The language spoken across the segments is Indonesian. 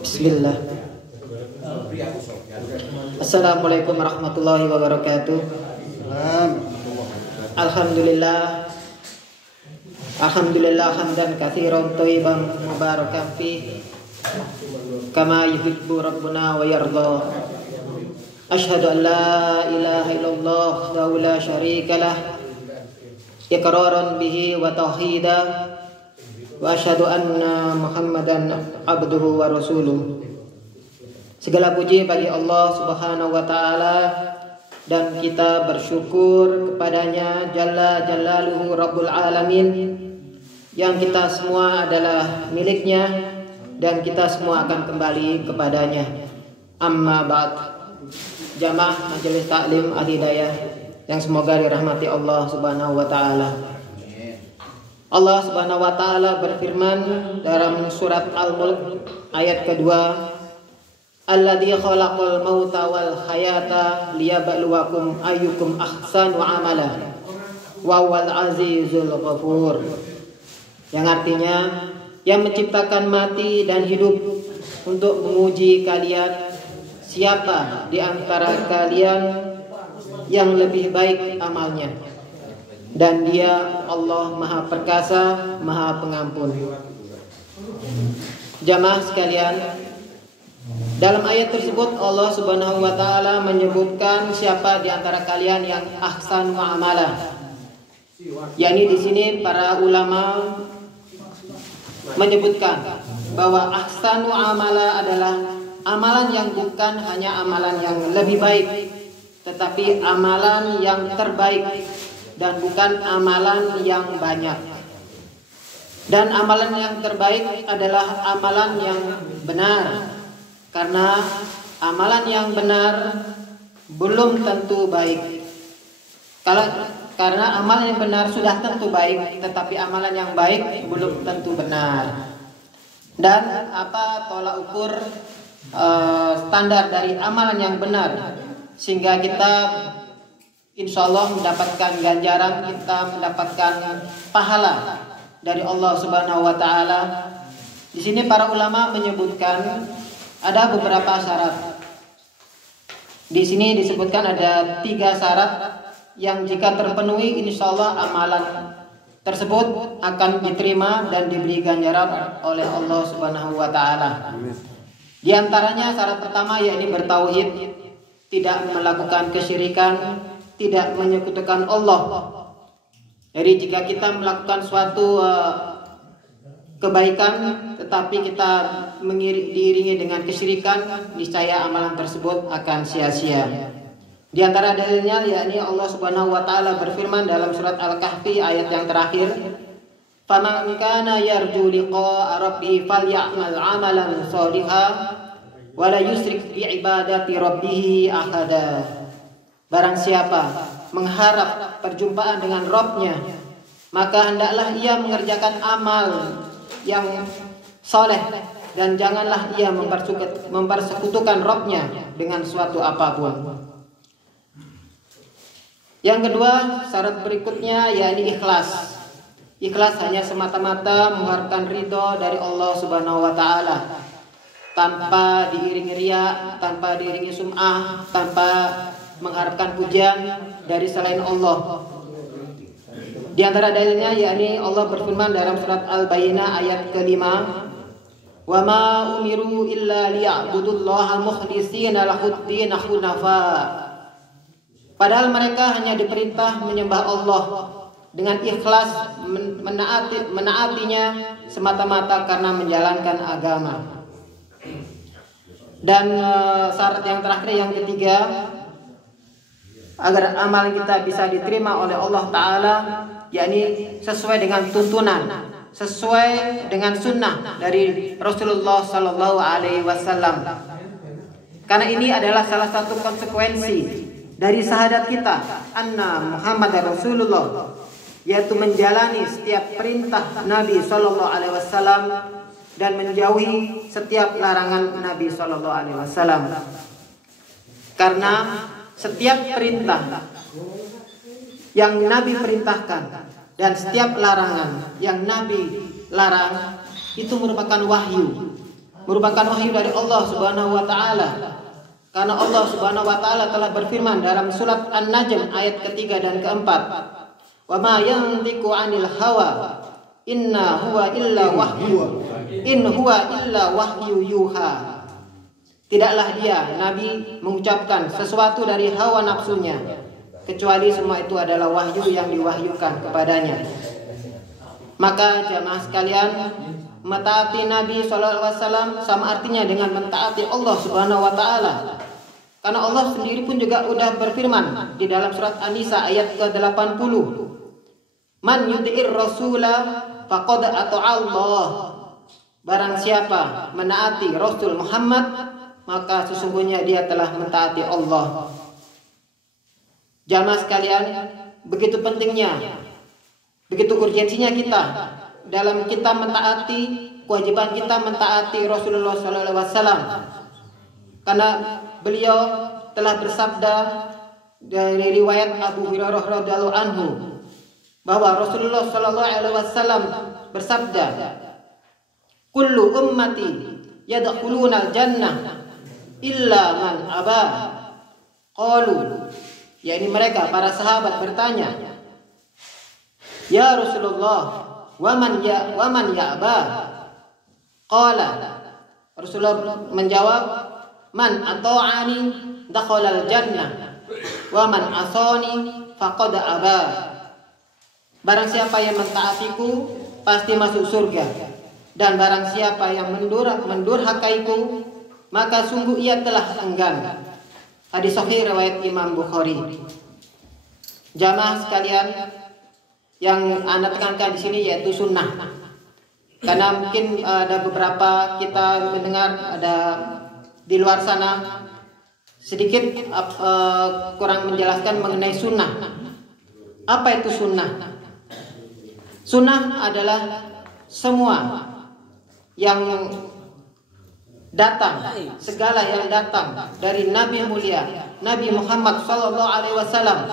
Bismillah. Assalamualaikum warahmatullahi wabarakatuh. Alhamdulillah. Alhamdulillah hamdan katsiran thayyiban mubarakan fi kama yuhibbu rabbuna wa yarda. Asyhadu an la ilaha illallah wa la syarika lah iqraran bihi wa tauhida. Wa asyhadu anna Muhammadan abduhu wa rasuluh. Segala puji bagi Allah Subhanahu wa taala dan kita bersyukur kepadanya Jalla Jalaluhu Rabbul Alamin, yang kita semua adalah miliknya dan kita semua akan kembali kepadanya. Amma ba'd. Jamaah Majelis Taklim Al-Hidayah yang semoga dirahmati Allah Subhanahu wa taala. Allah Subhanahu wa taala berfirman dalam surat Al-Mulk ayat kedua, Alladzi khalaqal mauta wal hayata liyabluwakum ayyukum ahsanu amala wa huwal azizul ghafur. Yang artinya, yang menciptakan mati dan hidup untuk menguji kalian siapa di antara kalian yang lebih baik amalnya. Dan Dia Allah Maha Perkasa, Maha Pengampun. Jamaah sekalian, dalam ayat tersebut Allah Subhanahu wa taala menyebutkan siapa di antara kalian yang ahsan wa amala. yakni di sini para ulama menyebutkan bahwa ahsan wa amala adalah amalan yang bukan hanya amalan yang lebih baik, tetapi amalan yang terbaik dan bukan amalan yang banyak. Dan amalan yang terbaik adalah amalan yang benar, karena amalan yang benar belum tentu baik. Karena amalan yang benar sudah tentu baik, tetapi amalan yang baik belum tentu benar. Dan apa tolak ukur standar dari amalan yang benar, sehingga kita insya Allah mendapatkan ganjaran, kita mendapatkan pahala dari Allah Subhanahu wa taala. Di sini para ulama menyebutkan ada beberapa syarat. Di sini disebutkan ada 3 syarat yang jika terpenuhi insya Allah amalan tersebut akan diterima dan diberi ganjaran oleh Allah Subhanahu wa taala. Di antaranya syarat pertama yakni bertauhid, tidak melakukan kesyirikan, tidak menyekutukan Allah. Jadi jika kita melakukan suatu kebaikan tetapi kita diiringi dengan kesyirikan, niscaya amalan tersebut akan sia-sia. Di antara dalilnya yakni Allah Subhanahu wa taala berfirman dalam surat Al-Kahfi ayat yang terakhir, "Faman kana yarju liqa'a rabbih falyamal 'amalan shalihan wa la yusyrik bi ibadati rabbih ahada." Barang siapa mengharap perjumpaan dengan Rabb-nya, maka hendaklah ia mengerjakan amal yang soleh dan janganlah ia mempersekutukan Rabb-nya dengan suatu apapun. Yang kedua, syarat berikutnya yakni ikhlas. Ikhlas hanya semata-mata mengharapkan ridho dari Allah Subhanahu wa taala, tanpa diiringi riya, tanpa diiringi sum'ah, tanpa mengharapkan pujian dari selain Allah. Di antara dalilnya yakni Allah berfirman dalam surat Al-Bayyinah ayat ke-5, "Wa ma umiru illa liya'budullaha mukhlishina lahud-din hunafa." Padahal mereka hanya diperintah menyembah Allah dengan ikhlas, menaatinya semata-mata karena menjalankan agama. Dan syarat yang terakhir, yang ketiga, agar amalan kita bisa diterima oleh Allah Ta'ala, yakni sesuai dengan tuntunan, sesuai dengan sunnah dari Rasulullah Sallallahu Alaihi Wasallam. Karena ini adalah salah satu konsekuensi dari syahadat kita anna Muhammad Rasulullah, yaitu menjalani setiap perintah Nabi Sallallahu Alaihi Wasallam dan menjauhi setiap larangan Nabi Sallallahu Alaihi Wasallam. Karena setiap perintah yang Nabi perintahkan dan setiap larangan yang Nabi larang itu merupakan wahyu. merupakan wahyu dari Allah Subhanahu wa taala. Karena Allah Subhanahu wa taala telah berfirman dalam surat An-Najm ayat ketiga dan keempat, "Wa ma yantiqu 'anil hawa, in huwa illa wahyu yuha." Tidaklah dia Nabi mengucapkan sesuatu dari hawa nafsunya, kecuali semua itu adalah wahyu yang diwahyukan kepadanya. Maka jamaah sekalian, mentaati Nabi SAW sama artinya dengan mentaati Allah Subhanahu wa taala. Karena Allah sendiri pun juga udah berfirman di dalam surat An-Nisa ayat ke-80, "Man yuti'ir rasula faqad ata'a Allah." Barang siapa menaati Rasul Muhammad, maka sesungguhnya dia telah mentaati Allah. Jamaah sekalian, begitu pentingnya, begitu urgensinya kita dalam kita mentaati, kewajiban kita mentaati Rasulullah SAW. Karena beliau telah bersabda dari riwayat Abu Hurairah radhiyallahu anhu bahwa Rasulullah SAW bersabda, "Kullu ummati yadkhuluna al-jannah illa man aba." Qalu, yakni mereka para sahabat bertanya, "Ya Rasulullah, wa man ya'ba?" Qala, Rasulullah menjawab, "Man ata'ani dakhalal jannah wa man asani faqad aba." Barang siapa yang mentaatiku pasti masuk surga, dan barang siapa yang mendurhakaiku maka sungguh ia telah enggan. Hadis sahih riwayat Imam Bukhari. Jamaah sekalian, yang Anda tekankan di sini yaitu sunnah. Karena mungkin ada beberapa kita mendengar ada di luar sana sedikit kurang menjelaskan mengenai sunnah. Apa itu sunnah? Sunnah adalah semua yang datang, segala yang datang dari Nabi mulia Nabi Muhammad SAW,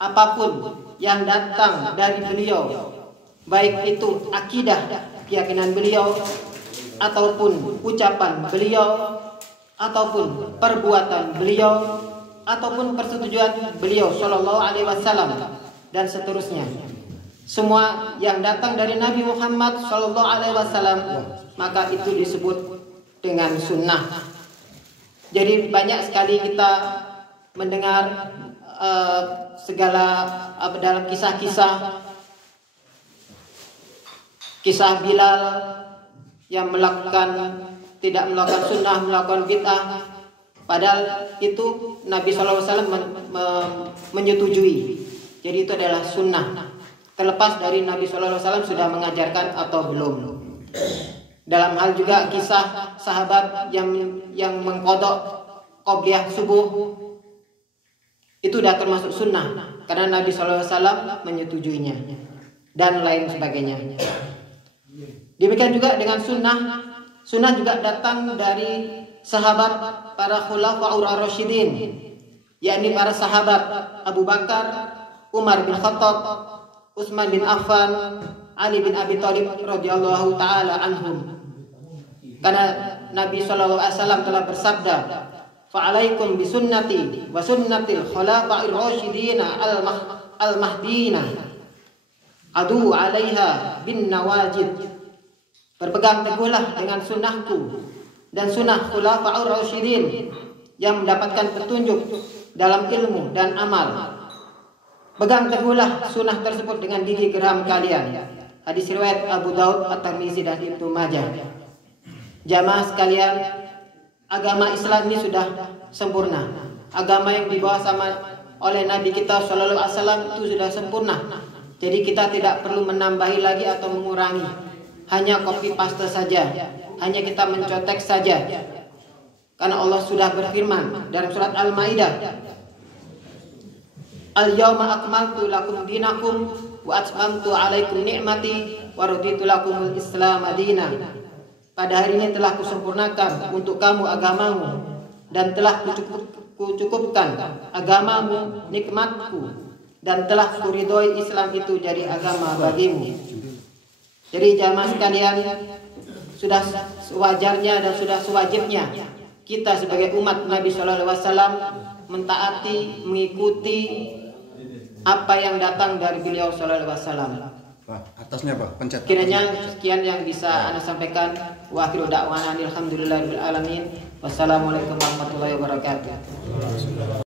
apapun yang datang dari beliau, baik itu akidah keyakinan beliau, ataupun ucapan beliau, ataupun perbuatan beliau, ataupun persetujuan beliau Shallallahu Alaihi Wasallam, dan seterusnya. Semua yang datang dari Nabi Muhammad Shallallahu Alaihi Wasallam, maka itu disebut dengan sunnah. Jadi banyak sekali kita mendengar segala dalam kisah-kisah Bilal yang tidak melakukan sunnah, melakukan bid'ah, padahal itu Nabi SAW menyetujui. Jadi itu adalah sunnah, terlepas dari Nabi SAW sudah mengajarkan atau belum. Dalam hal juga kisah sahabat yang mengqadha qobliyah subuh, itu sudah termasuk sunnah karena Nabi SAW menyetujuinya, dan lain sebagainya. Demikian juga dengan sunnah. Sunnah juga datang dari sahabat para khulafaur ar-rasyidin, yakni para sahabat Abu Bakar, Umar bin Khattab, Utsman bin Affan, Ali bin Abi Thalib radhiyallahu taala anhum. Karena Nabi SAW telah bersabda, "Fa'alaikum bisunnati wa sunnatil khulafa'ir rasyidin al-mahdiyina adu 'alaiha bin nawajid." Berpegang teguhlah dengan sunnahku dan sunnah khulafa'ur rasyidin yang mendapatkan petunjuk dalam ilmu dan amal. Pegang teguhlah sunnah tersebut dengan gigi geram kalian. Hadis riwayat Abu Daud, At-Tirmizi dan Ibnu Majah. Jamaah sekalian, agama Islam ini sudah sempurna. Agama yang dibawa oleh Nabi kita Shallallahu Alaihi Wasallam itu sudah sempurna. Jadi kita tidak perlu menambahi lagi atau mengurangi. Hanya copy paste saja, hanya kita mencotek saja. Karena Allah sudah berfirman dalam surat Al-Maidah, "Al-yawma akmaltu lakum dinakum wa atmamtu 'alaikum ni'mati wa raditu lakumul Islam madina." Pada hari ini telah kusempurnakan untuk kamu agamamu dan telah kucukupkan agamamu nikmatku, dan telah kuridhoi Islam itu jadi agama bagimu. Jadi jamaah sekalian, sudah sewajarnya dan sudah sewajibnya kita sebagai umat Nabi Shallallahu Alaihi Wasallam mentaati, mengikuti apa yang datang dari beliau Shallallahu Alaihi Wasallam. Atasnya Pak, pencet. Kiranya sekian yang bisa Anda sampaikan. Wa akhiru da'wana alhamdulillahirabbil alamin. Wassalamualaikum warahmatullahi wabarakatuh.